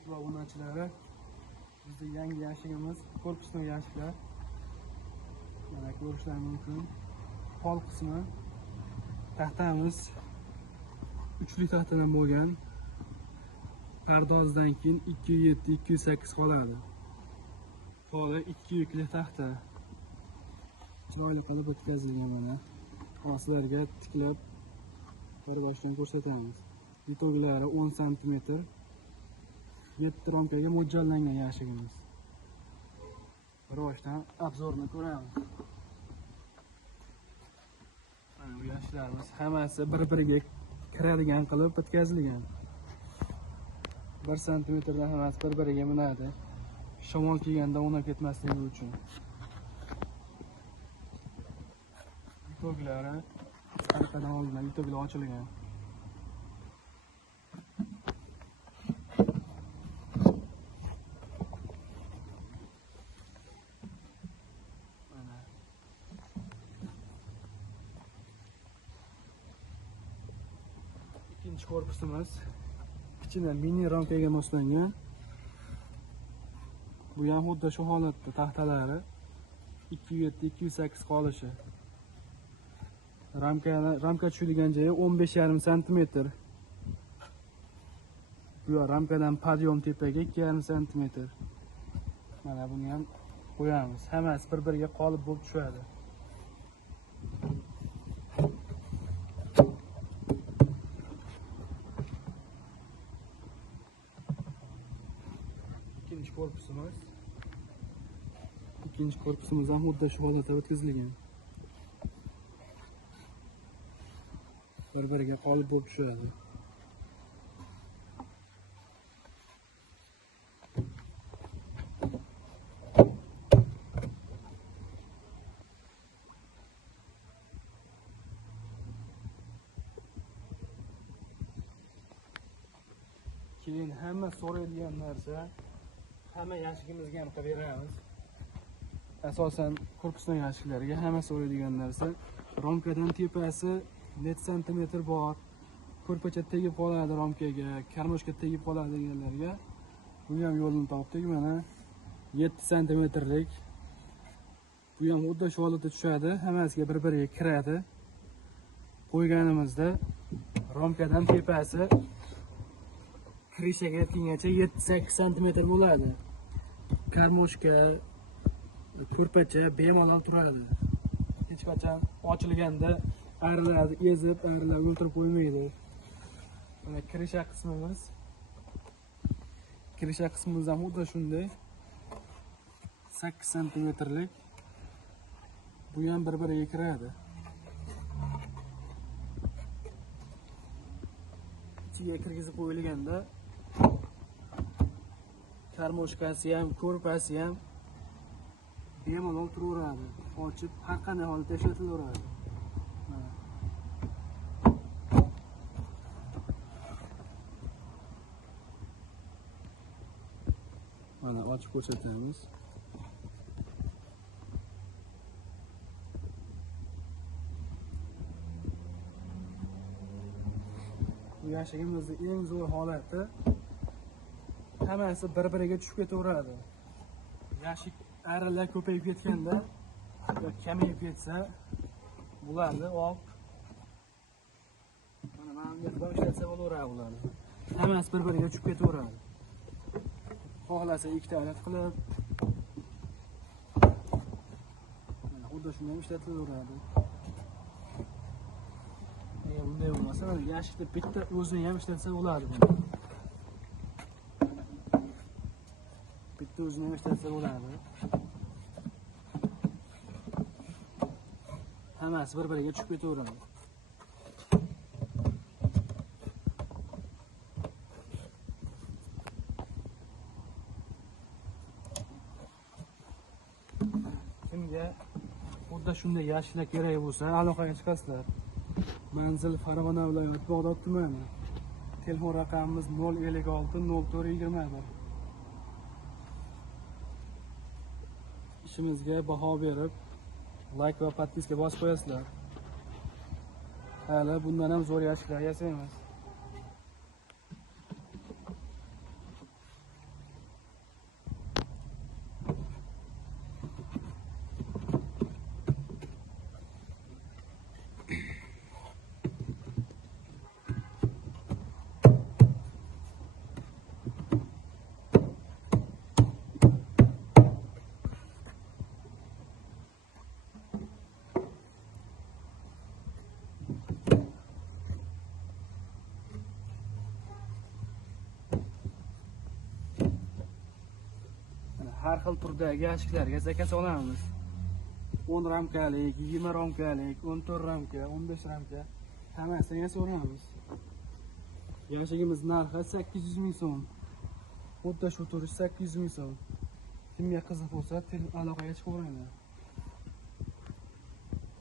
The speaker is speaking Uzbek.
YouTube obunachilari, bizda yangi yashigimiz korpusli yashiklar. Mana ko'rishingiz mumkin. Pol qismi taxtamiz uchli taxtadan bo'lgan. Pardozdan keyin 207-208 qoladi. Poli 2 yukli taxta. Chiroyli qilib o'tkazilgan mana. Sizlarga tiklab barbashdan ko'rsatamiz. Bitoglari 10 cm. 7 ramkaga mo'ljallangan yashigimiz. Rivojdan obzorni ko'ramiz. Mana bu yashiklarimiz hammasi bir-biriga kiradigan qilib bitkazilgan. 1 cm dan hammasi bir-biriga minadi. Shamol kelganda o'nab ketmasligi uchun. Bitoglari orqadan oldindan bitoglar ochilgan. İkinci korpusumuz ichida mini ramkaga moslangan. Bu ham xuddi shu holatda taxtalari 207-208 qolishi. Ramka tushadigan joyi 15,5 cm. Bu ramkadan podyom tepaga 2,5 cm. Mana buni ham qo'yamiz. Hammasi bir-biriga qolib bo'lib tushadi. İkinci korpusumuz ham xuddi shu holatda o'tkazilgan. Bir-biriga qolib bo'lib tushadi. Keyin hamma so'raydigan narsa, hamma yashigimizga ham qilib beramiz. Asosan korpusli yashiklarga hamma so'raydigan narsa, ramkadan tepasi necha santimetr bor, ko'rpacha tegib qoladi ramkaga, karmoshka tegib qoladi deganlarga buni ham yo'lini topdik. Mana 7 santimetrlik. Bu ham xuddi shu holatda tushadi, hammasiga bir-biriga kiradi. Qo'yganimizda ramkadan tepasi krishaga yetguncha 7-8 santimetr bo'ladi. Karmoshka, ko'rpacha bemalol turadi. Hech qachon ochilganda ayriladi, ezib, ayrilib o'ltirib qo'ymaydi. Mana kirisha qismimiz. Kirisha qismimiz ham xuddi shunday. 8 santimetrlik. Bu ham bir-biriga kiradi. Ichiga kirgizib qo'yilganda karmoshkasi ham, ko'rpasi ham bemalol turaveradi. Ochib har qanday holatda ishlatilaveradi. Mana ochib ko'rsatamiz. Bu yashigimizning eng zo'r holati hammasi bir-biriga tushib ketaveradi. Yashik ayrillar ko'payib ketganda yoki kamayib ketsa bularni olib mana bunga ishlatsa bo'laveradi bularni. Hammasi bir-biriga tushib ketaveradi. Xohlasa ikkita alat qilib mana xuddi shunday ishlatilaveradi. Bunday bo'lmasa, yashikda bitta o'zini ham ishlatsa bo'ladi. Bitta o'zini ham ishlatsa bo'ladi. Hammasi bir-biriga tushib ketaveradi. Kimga xuddi shunday yashiklar kerak bo'lsa, aloqaga chiqasizlar. Manzil Farg'ona viloyati Bog'dod tumani. Telefon raqamimiz 056 04 21. Ishimizga baho berib, like va podpiska bosib qo'yasizlar. Hali bundan ham zo'r yashiklar yasaymiz. har xil turdagi yashiklarga zakaz olamiz. 10 ramkalik, 20 ramkalik, 14 ramka, 15 ramka hammasini yasab olamiz. Yashigimiz narxi 800 ming so'm. Xuddi shu turish 800 ming so'm. Kimga qiziq bo'lsa, aloqaga chiqaveringlar.